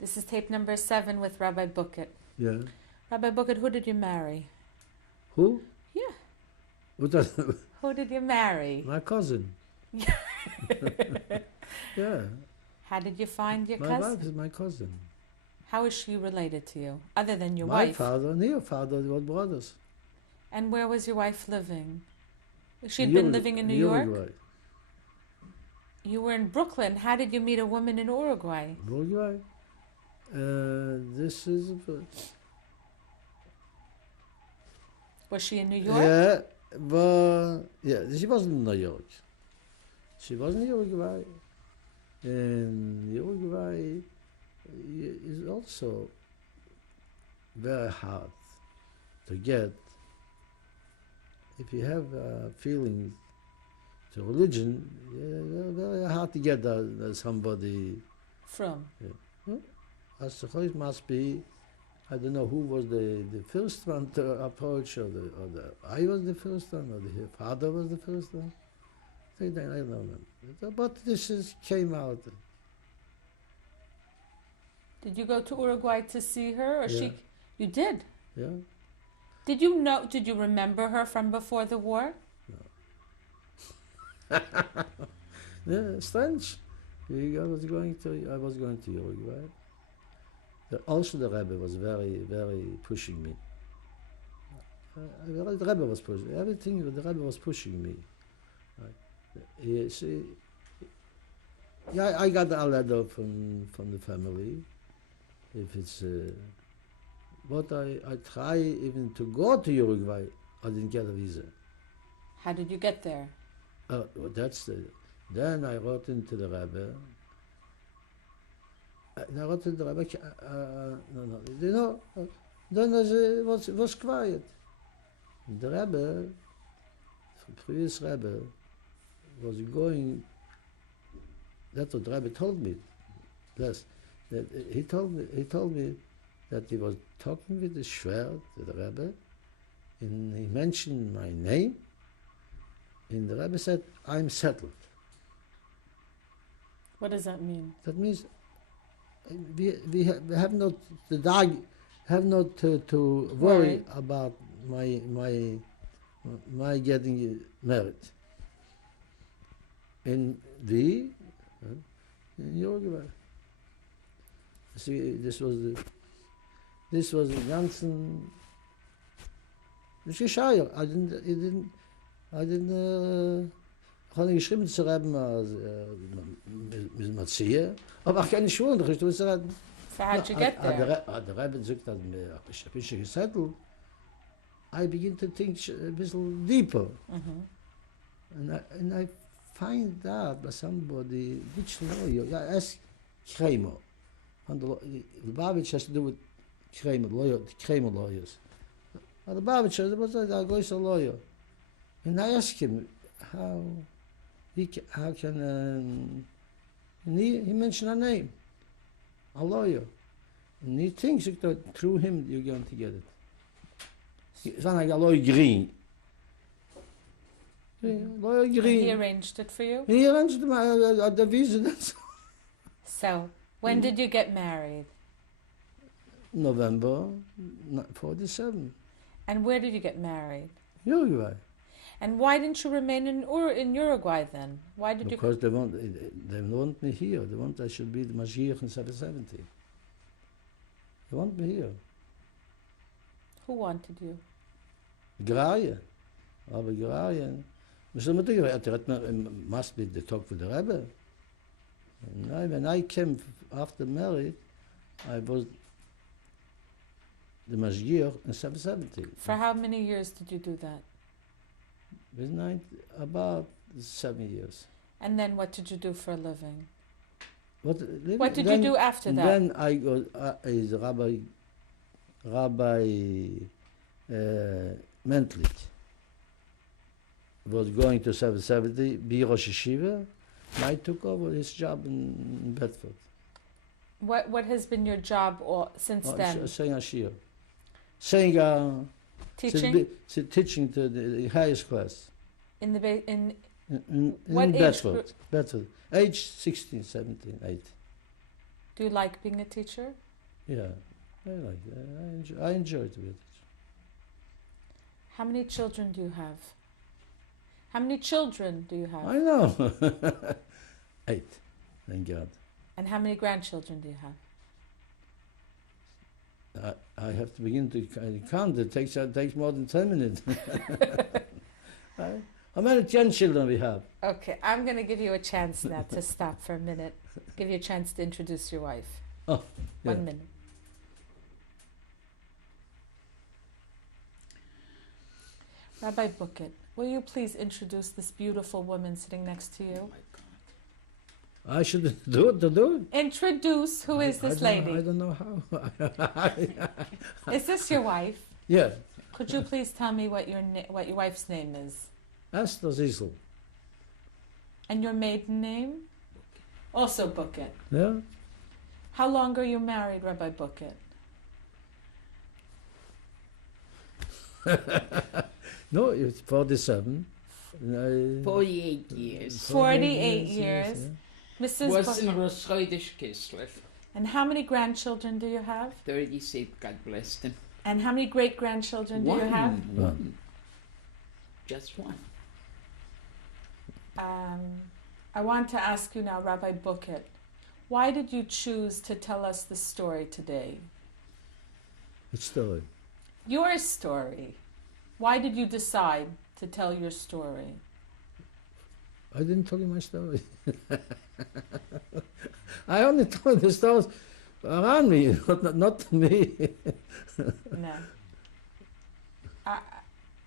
This is tape number 7 with Rabbi Bukiet. Yeah. Rabbi Bukiet, who did you marry? Who? Yeah. What does Who did you marry? my cousin. Yeah. How did you find your My cousin? wife is my cousin. How is she related to you, other than your My wife? father and your father were brothers. And where was your wife living? She'd In been Uruguay- living in New York? Uruguay. You were in Brooklyn. How did you meet a woman in Uruguay? Uruguay. This is... Was she in New York? Yeah, but... Yeah, she wasn't in New York. She was in Uruguay. And Uruguay is also very hard to get. If you have feelings to religion, very hard to get somebody. From? As the choice must be, I don't know who was the first one to approach, or I was the first one, or the father was the first one. I don't know. But came out. Did you go to Uruguay to see her, or Yeah. You did. Yeah. Did you remember her from before the war? Yeah, strange. I was going to Uruguay. Also, the Rebbe was very, very pushing me. The Rebbe was pushing everything. The Rebbe was pushing me. I got a letter from the family. If it's, but I try even to go to Uruguay. I didn't get a visa. How did you get there? Then I wrote into the Rebbe. I wrote to the Rebbe. Then it was quiet. The Rebbe, the previous Rebbe, was going. That's what the Rebbe told me. He told me that he was talking with the Schwer, the Rebbe, and he mentioned my name. And the Rebbe said, "I'm settled." What does that mean? That means we have not to worry Right. about my getting married. In Uruguay. See, this was the ganzen Gescheier. I habe geschrieben zu Reben, müssen wir ziehen, aber auch keine Schuhe, ich muss sagen. So how'd you get there? Der Rebbe sagt, dass ich ein bisschen gesettelt. I begin to think a little deeper. And I find out by somebody, which lawyer, I ask Kramer. And the Lubavitch has to do with Kramer, Kramer lawyers. And the Lubavitch was a lawyer. And I asked him, how can, and he mentioned a name, a lawyer. And he thinks that through him you're going to get it. It's not like a lawyer Green. Lawyer Green. He arranged it for you? He arranged the visa. So, when did you get married? November 47. And where did you get married? Uruguay. And why didn't you remain in Uruguay then? Why did Because they want me here. They want I should be the Mashiach in 770. They want me here. Who wanted you? Graie. Aber Graie. Must be the talk with the Rebbe. And when I came after married, I was the Mashiach in 770. For how many years did you do that? About 7 years. And then what did you do for a living? What did you do after that? Then I got is Rabbi Mentlich was going to 770, be Rosh Yeshiva, and I took over his job in Bedford. What has been your job since then? Saying Ashir. Saying Teaching? Teaching to the highest class. In In what age Bedford. group? Bedford. Age 16, 17, 18. Do you like being a teacher? Yeah, I like that. I enjoy to be a teacher. How many children do you have? How many children do you have? I know. 8, thank God. And how many grandchildren do you have? I have to begin to count. It takes more than 10 minutes. How many grandchildren we have? Okay, I'm going to give you a chance now to stop for a minute. Give you a chance to introduce your wife. Oh, yeah. 1 minute. Rabbi Bukiet, will you please introduce this beautiful woman sitting next to you? I should do it. Introduce who is this lady? I don't know how. Is this your wife? Yeah, Could you please tell me what your wife's name is? Esther Ziesel. And your maiden name? Also Bukiet. Yeah, How long are you married, Rabbi Bukiet? no, it's 47. 48 years. 48 years. Yeah. Mrs. Was in Bukiet. Rosh Chodesh Kislev. And how many grandchildren do you have? 36, God bless them. And how many great-grandchildren do you have? One. Just one. I want to ask you now, Rabbi Bukiet, why did you choose to tell us the story today? Which story? Your story. Why did you decide to tell your story? I didn't tell you my story. I only told the stories around me, not me. No.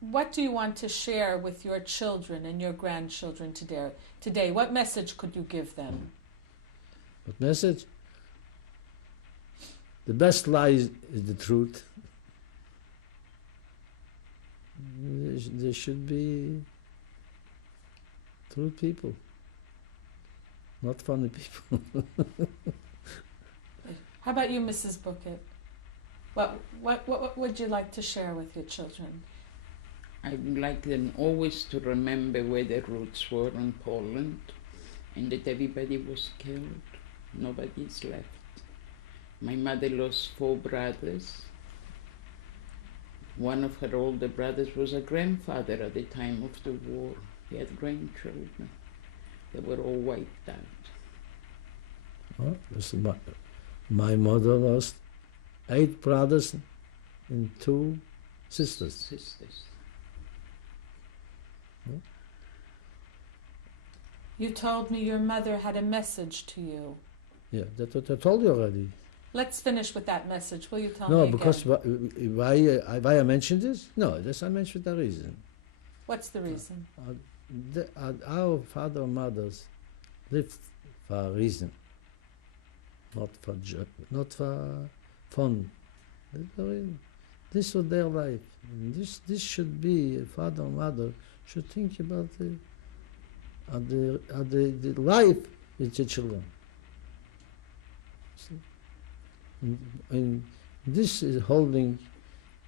What do you want to share with your children and your grandchildren today? What message could you give them? What message? The best lie is the truth. There should be true people, not funny people. How about you, Mrs. Bukiet? What would you like to share with your children? I would like them always to remember where their roots were in Poland and that everybody was killed. Nobody is left. My mother lost 4 brothers. One of her older brothers was a grandfather at the time of the war. He had grandchildren. They were all wiped out. Oh, my mother lost 8 brothers and 2 sisters. You told me your mother had a message to you. Yeah, that's what I told you already. Let's finish with that message. Will you tell me No, again? because why I mentioned this? No, this I mentioned the reason. What's the reason? Our father and mothers lived for a reason, not for fun. This was their life. And this should be a father and mother should think about the life with the children. And this is holding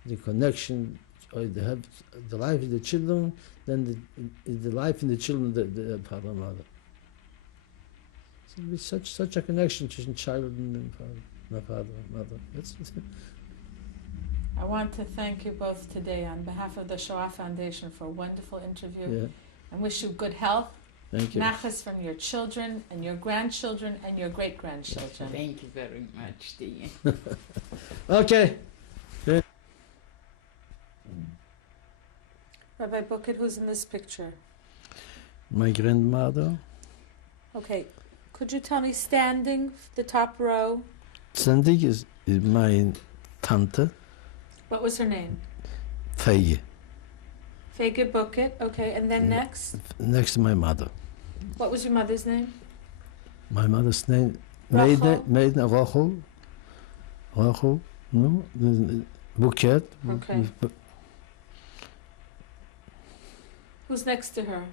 the connection, or the life of the children, then the life in the children, the father and mother. So with such a connection between child and father and mother. That's I want to thank you both today on behalf of the Shoah Foundation for a wonderful interview, yeah. and wish you good health. Thank you. Nachas from your children and your grandchildren and your great-grandchildren. Thank you very much, dear. Okay. Rabbi Bukiet, who's in this picture? My grandmother. Okay, could you tell me standing, the top row? Standing is my tante, What was her name? Feige. Feige Bukiet. Okay, and then next? Next to my mother. What was your mother's name? My mother's name, Rachel. maiden Rachel, no, Bukiet. Okay. Who's next to her?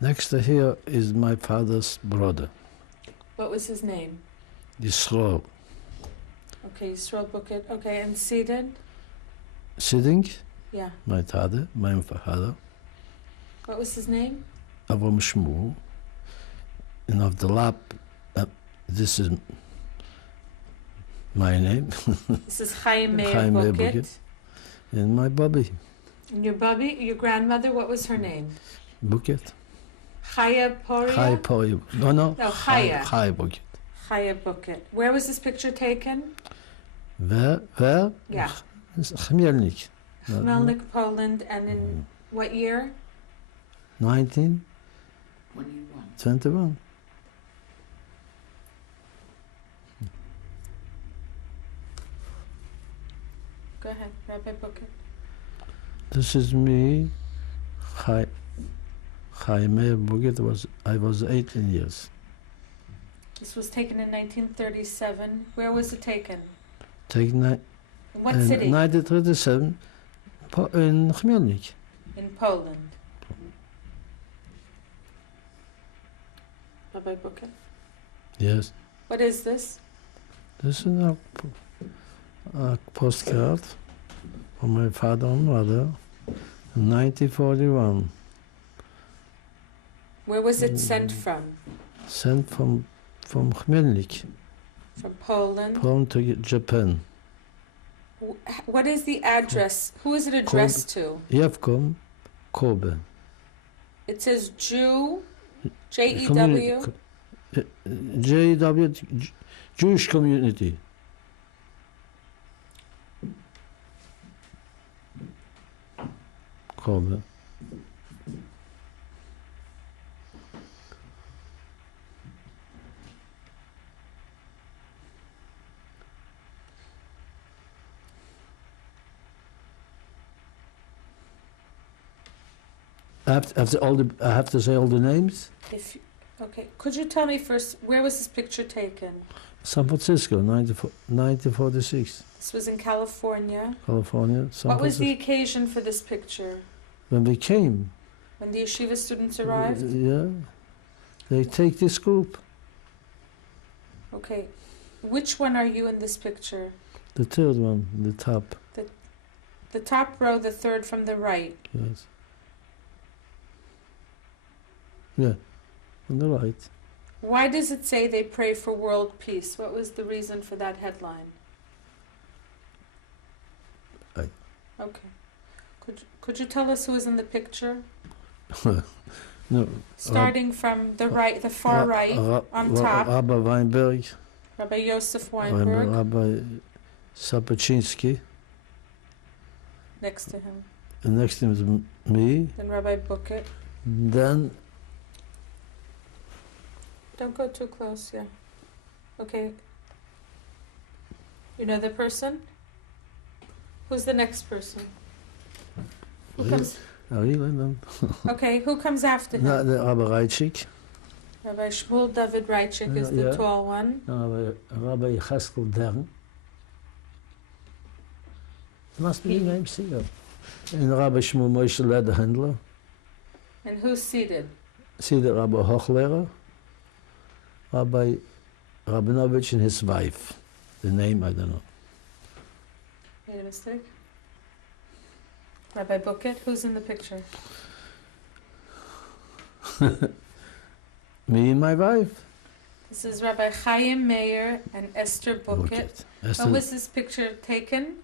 Next to here is my father's brother, What was his name? Yisrael. Okay, Yisrael Bukiet. Okay, and seated? Sitting, Yeah. my father, What was his name? Avram Shmuel. And of the lap, this is My name, This is Chaim Meir Chaim Meir Bukiet. Bukiet. And my Bobby, And your bubby, your grandmother, what was her name? Bukiet. Chaya Poria? Chai Poi. No, No, Chaya. Chai Bukiet. Chaya Bukiet. Where was this picture taken? Where? Yeah. Chmielnik. Chmelnik, Poland, and in what year? 1921. Go ahead, Rabbi Bukiet. This is me. Chaim Meir Bukiet I was 18 years. This was taken in 1937. Where was it taken? Taken In what in city? 1937 in Chmielnik. In Poland. Rabbi Bukiet. Yes. What is this? This is a postcard from my father and mother in 1941. Where was it sent from? Sent from Chmielnik, From Poland. Poland to Japan. What is the address? Who is it addressed to? Yevkom, Kobe. It says Jew, J-E-W. JW, Jewish community. Kobe. I have to say all the names. Okay, could you tell me first, where was this picture taken? San Francisco, 1946. This was in California. California. What was the occasion for this picture? When we came. When the yeshiva students arrived? Yeah. They take this group. Okay. Which one are you in this picture? The third one, the top. The top row, the third from the right. Yes. Yeah, on the right. Why does it say they pray for world peace? What was the reason for that headline? Okay. Could you tell us who is in the picture? No. Starting from the right, the far right, on top. Rabbi Weinberg. Rabbi Yosef Weinberg. Rabbi Sapachinsky. Next to him. And next to him is me. Then Rabbi Bukiet. Then. Don't go too close, yeah. Okay. You know the person? Who's the next person? Who comes? Okay, who comes after him? Rabbi Reitschik. Rabbi Shmuel David Reitschik is the tall one. Rabbi Cheskel Dern. Must be the name, Siegel. And Rabbi Shmuel Moshe Lederhandler. And who's seated? Seated Rabbi Hochlehrer. Rabbi Rabinovich and his wife. The name, I don't know. Made a mistake? Rabbi Bukiet, who's in the picture? Me and my wife. This is Rabbi Chaim Meir and Esther Bukiet. When was this picture taken?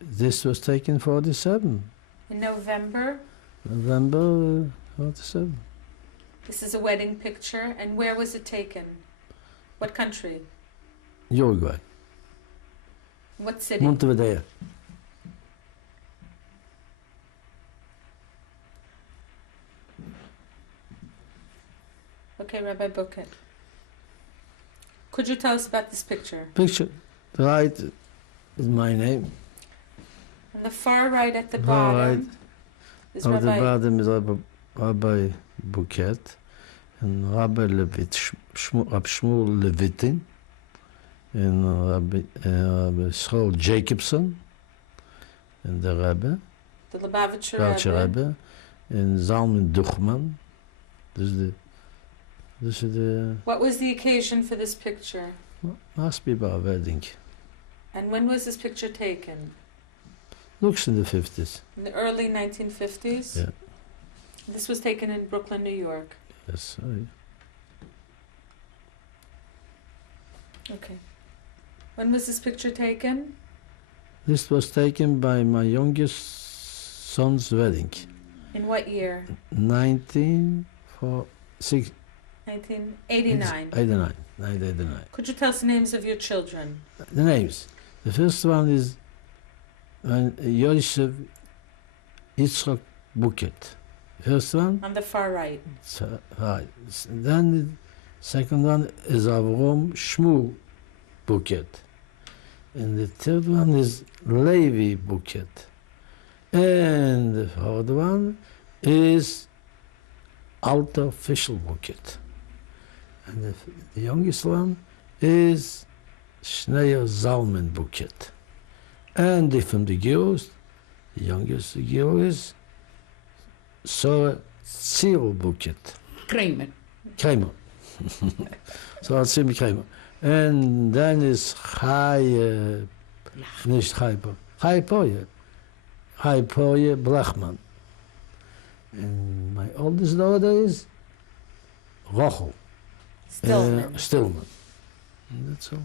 This was taken 47. In November? November 47. This is a wedding picture. And where was it taken? What country? Uruguay. What city? Montevideo. Okay, Rabbi Bukiet. Could you tell us about this picture? Picture. Right is my name. On the far right at the bottom is Rabbi... At the bottom is Rabbi Bukiet and Rabbi Levit, Rabbi Shmuel Levitin and Rabbi Schol Jacobson and the Rebbe. The Lubavitcher Rebbe. And Zalman Duchman. This is the... What was the occasion for this picture? Must be about a wedding. And when was this picture taken? Looks in the 50s. In the early 1950s? Yeah. This was taken in Brooklyn, New York. Yes, sorry. Okay. When was this picture taken? This was taken by my youngest son's wedding. In what year? 1989. 1989. Could you tell us the names of your children? The names. The first one is Yosef Yitzchak Bukiet. First one. On the far right. Right. Then the second one is Avrom Shmuel Bukiet. And the third one is Levi Bukiet. And the fourth one is Alter Fischl Bukiet. And the youngest one is Schneier Zalman Bukiet. And from the girls, the youngest girl is Sora Zil Bukiet. Kramer. So Zil Kramer. And then is nicht Chai Poye Blachman. And my oldest daughter is Rochel Stillman. Stillman. And that's all.